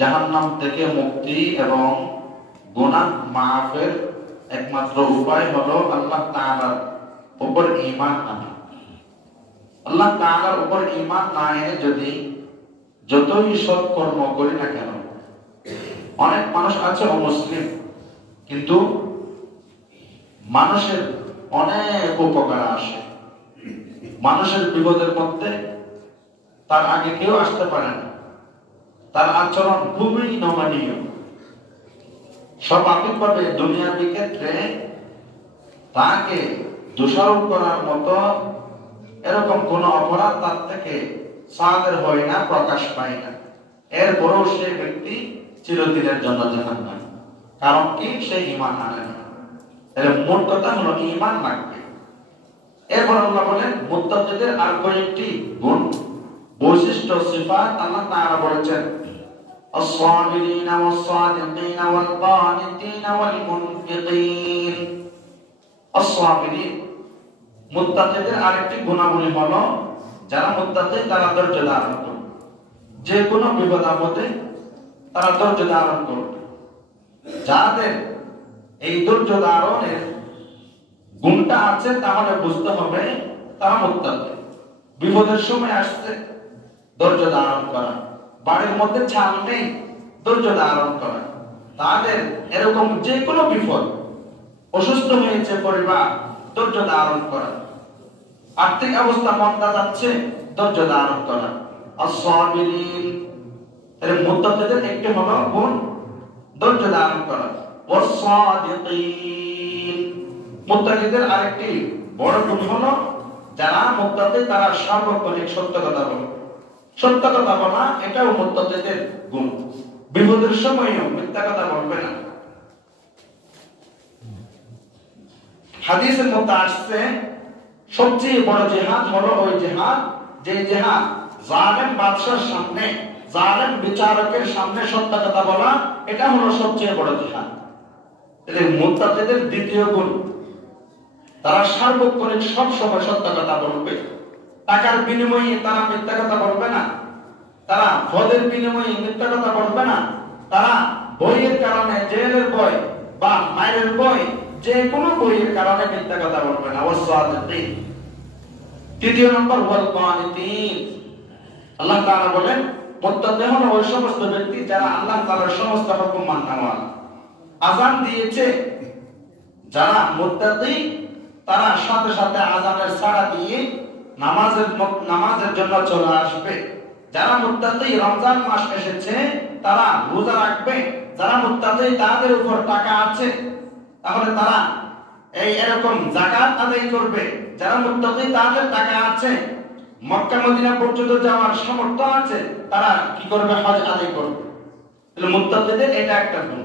জাহান্নাম থেকে মুক্তি এবং গুনাহ মাফের একমাত্র উপায় হলো আল্লাহ তাআলার উপর ঈমান আনা। আল্লাহ তাআলার উপর ঈমান না এনে যদি যতই সৎ কর্ম করি না কেন, অনেক মানুষ আছে অমুসলিম, কিন্তু মানুষের অনেক উপকার আসে, মানুষের বিপদের মধ্যে তার আগে কেউ আসতে পারে না, তার আচরণ খুবই নমনীয়। স্বাভাবিকভাবে দুনিয়াবি ক্ষেত্রে তাকে দোষারোপ করার মতো এরকম কোন অপরাধ তার থেকে সাদের হয় না, প্রকাশ পায় না। এরপরও সে ব্যক্তি চিরদিনের জন্য জাহান্নামী। কারণ কি? সে ঈমান আনে না। তাহলে মোট কথা হলো ঈমান লাগবে। এরপর আল্লাহ বলেন মুত্তাকিদের আর কয়েকটি গুণ, বৈশিষ্ট্য, সিফাত আল্লাহ তাআলা বলেছেন, আস-সাবিরিনা ওয়াস-সাদিকিনা ওয়াল-কানিতিনা ওয়াল-মুনফিকিন। আস-সাবিরিন, মুত্তাকিদের আরেকটি গুণাবলী হলো যারা মুত্তাকি তারা ধৈর্য ধারণ করে, যে কোনো বিপদ আপদে তারা ধৈর্য ধারণ করবে। যাদের এই ধৈর্য ধারণের গুণটা আছে তাহলে বুঝতে হবে তারা মুত্তাকি। বিপদের সময় আসছে ধৈর্য ধারণ করা, বাড়ির মধ্যে ছাল নেই ধৈর্য ধারণ করা, তাদের এরকম যে কোনো বিপদ, অসুস্থ হয়েছে পরিবার, ধৈর্য ধারণ করা, আর্থিক অবস্থা মন্দা যাচ্ছে, ধৈর্য ধারণ করা। আস-সাবিরিন, এর মুত্তাকিদের একটি হলো গুণ ধৈর্য ধারণ করা। ওয়াস-সাদিকিন, মুত্তাকিদের আরেকটি বড় গুণ হলো যারা মুত্তাকি তারা সার্বক্ষণিক সত্য কথা বলে। সত্য কথা বলা এটাও মুত্তাকিদের গুণ। বিপদের সময়ও মিথ্যা কথা বলবে না। হাদিসের মধ্যে আসছে সবচেয়ে বড় জিহাদ হলো ওই জিহাদ, যে জিহাদ জালেম বাদশার সামনে, জালেম বিচারকের সামনে সত্য কথা বলা, এটা হলো সবচেয়ে বড় জিহাদ। তাহলে মুত্তাকিদের দ্বিতীয় গুণ, তারা সার্বক্ষণিক সব সময় সত্য কথা বলবে। টাকার বিনিময়ে তারা মিথ্যা কথা বলবে না, তারা পদের বিনিময়ে মিথ্যা কথা বলবে না, তারা বইয়ের কারণে, জেলের বই বা মায়ের বই, যে কোনো বইয়ের কারণে মিথ্যা কথা বলবে না। ওয়াস-সাদিকিন। তৃতীয় নম্বর ওয়াল-কানিতিন, আল্লাহ তাআলা বলেন মুত্তাকি হলো ওই সমস্ত ব্যক্তি যারা আল্লাহ তাআলার সমস্ত হুকুম মাননেওয়ালা। আযান দিয়েছে, যারা মুত্তাকি তারা সাথে সাথে আযানের সাড়া দিয়ে নামাজের জন্য চলে আসবে। যারা মুত্তাকি, রমজান মাস এসেছে তারা রোজা রাখবে। যারা মুত্তাকি তাদের উপর টাকা আছে তাহলে তারা এরকম যাকাত আদায় করবে। যারা মুত্তাকি তাদের টাকা আছে, মক্কা মদিনা পর্যন্ত যাওয়ার সামর্থ্য আছে, তারা কি করবে? হজ আদায় করবে। তাহলে মুত্তাকিদের এটা একটা গুণ।